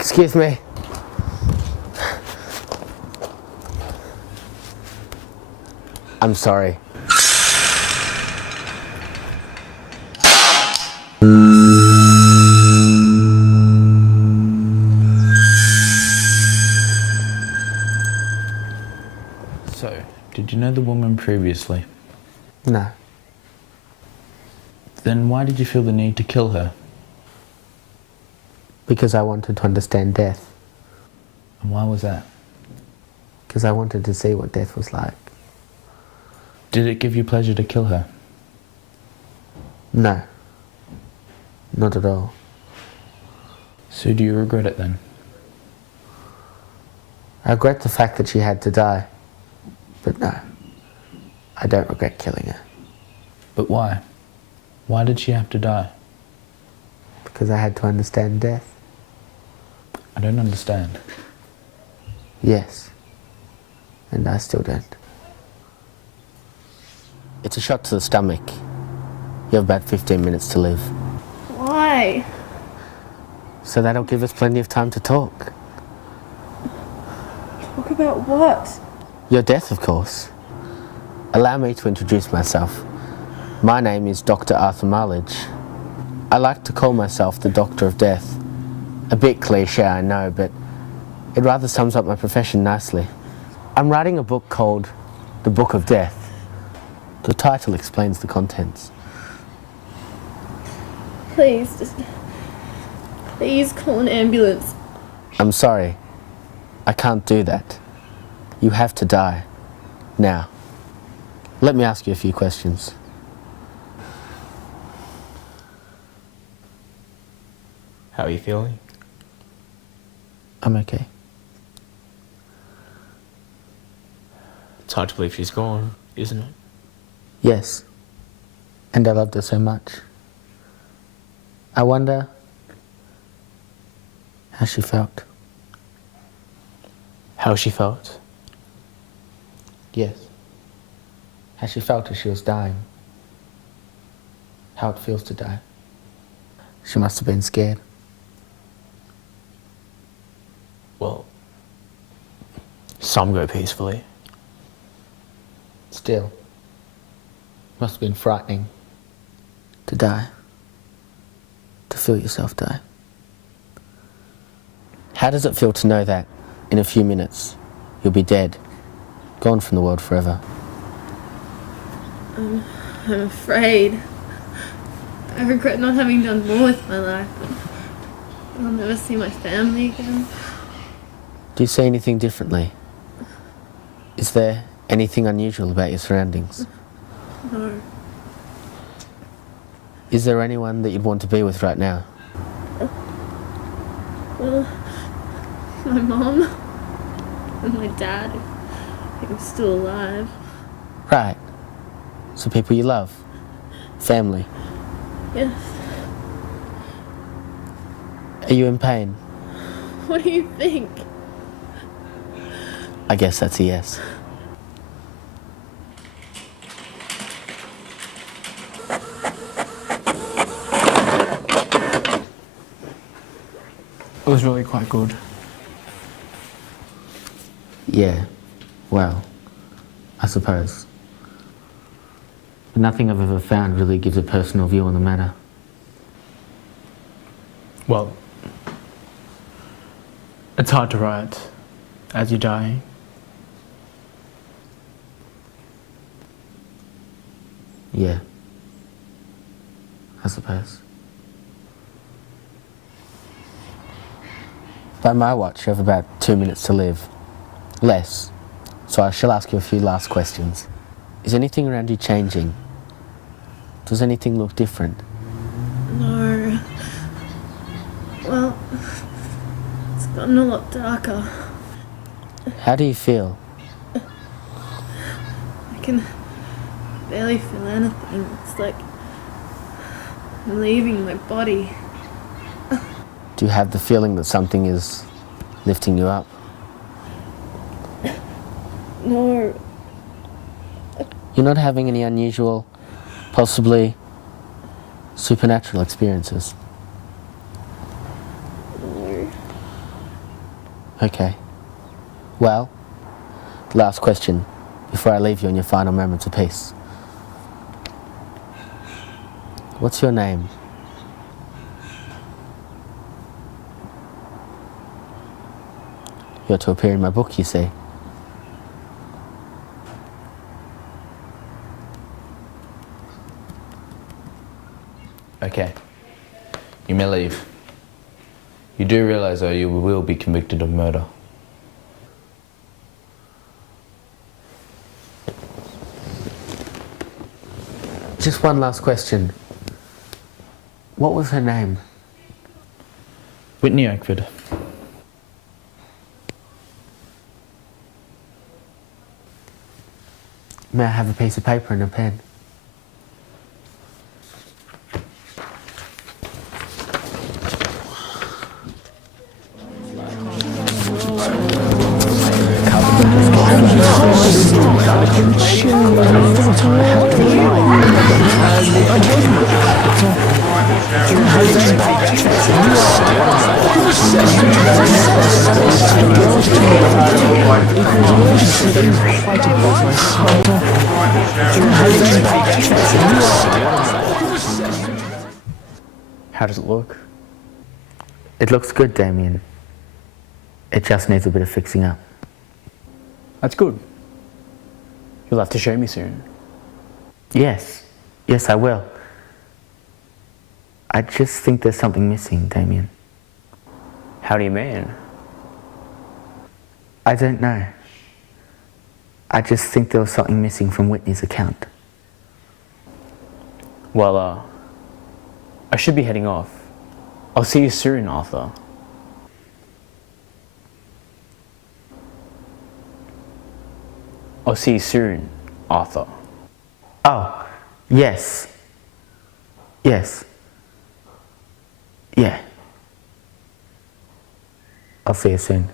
Excuse me. I'm sorry. So, did you know the woman previously? No. Then why did you feel the need to kill her? Because I wanted to understand death. And why was that? Because I wanted to see what death was like. Did it give you pleasure to kill her? No. Not at all. So do you regret it then? I regret the fact that she had to die. But no, I don't regret killing her. But why? Why did she have to die? Because I had to understand death. I don't understand. Yes. And I still don't. It's a shot to the stomach. You have about 15 minutes to live. Why? So that'll give us plenty of time to talk. Talk about what? Your death, of course. Allow me to introduce myself. My name is Dr. Arthur Mallige. I like to call myself the Doctor of Death. A bit cliche, I know, but it rather sums up my profession nicely. I'm writing a book called The Book of Death. The title explains the contents. Please call an ambulance. I'm sorry. I can't do that. You have to die. Now, let me ask you a few questions. How are you feeling? I'm okay. It's hard to believe she's gone, isn't it? Yes. And I loved her so much. I wonder how she felt. How she felt? Yes. How she felt as she was dying. How it feels to die. She must have been scared. Well, some go peacefully. Still, must have been frightening to die. To feel yourself die. How does it feel to know that in a few minutes you'll be dead, gone from the world forever? I'm afraid. I regret not having done more with my life. I'll never see my family again. Do you see anything differently? Is there anything unusual about your surroundings? No. Is there anyone that you'd want to be with right now? Well, my mom and my dad, who's still alive. Right. So people you love. Family. Yes. Are you in pain? What do you think? I guess that's a yes. It was really quite good. Yeah. Well, I suppose. But nothing I've ever found really gives a personal view on the matter. Well, it's hard to write as you're dying. Yeah. I suppose. By my watch, you have about 2 minutes to live. Less. So I shall ask you a few last questions. Is anything around you changing? Does anything look different? No. Well, it's gotten a lot darker. How do you feel? I can barely feel anything. It's like I'm leaving my body. Do you have the feeling that something is lifting you up? No. You're not having any unusual, possibly supernatural experiences? No. Okay. Well, last question before I leave you in your final moments of peace. What's your name? You're to appear in my book, you see. Okay. You may leave. You do realize, though, you will be convicted of murder. Just one last question. What was her name? Whitney Oakford. May I have a piece of paper and a pen? How does it look? It looks good, Damien. It just needs a bit of fixing up. That's good. You'll have to show me soon. Yes. Yes, I will. I just think there's something missing, Damien. How do you mean? I don't know. I just think there was something missing from Whitney's account. Well, I should be heading off. I'll see you soon, Arthur. I'll see you soon, Arthur. Oh, yes. Yes. Yeah. I'll see you soon.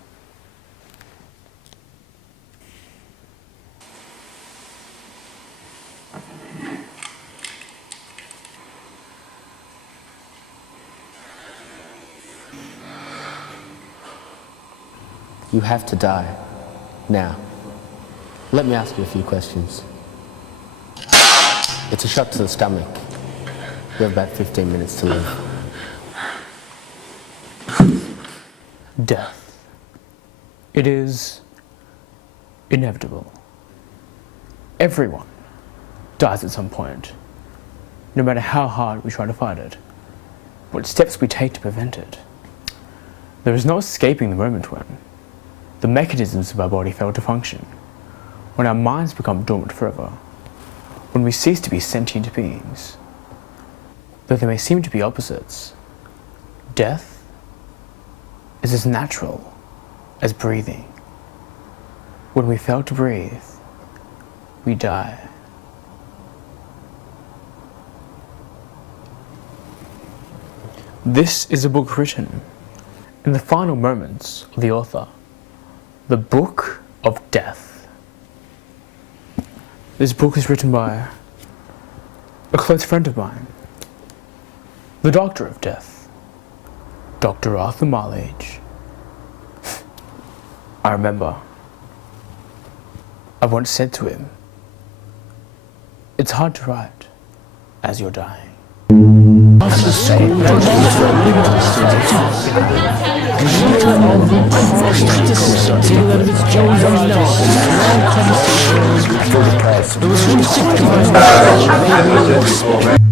You have to die. Now, let me ask you a few questions. It's a shot to the stomach. You have about 15 minutes to live. Death. It is inevitable. Everyone dies at some point, no matter how hard we try to fight it, what steps we take to prevent it. There is no escaping the moment when the mechanisms of our body fail to function, when our minds become dormant forever, when we cease to be sentient beings. Though they may seem to be opposites, death is as natural as breathing. When we fail to breathe, we die. This is a book written in the final moments of the author, the Book of Death. This book is written by a close friend of mine, the Doctor of Death, Dr. Arthur Mallige. I remember I once said to him, "It's hard to write as you're dying." It was from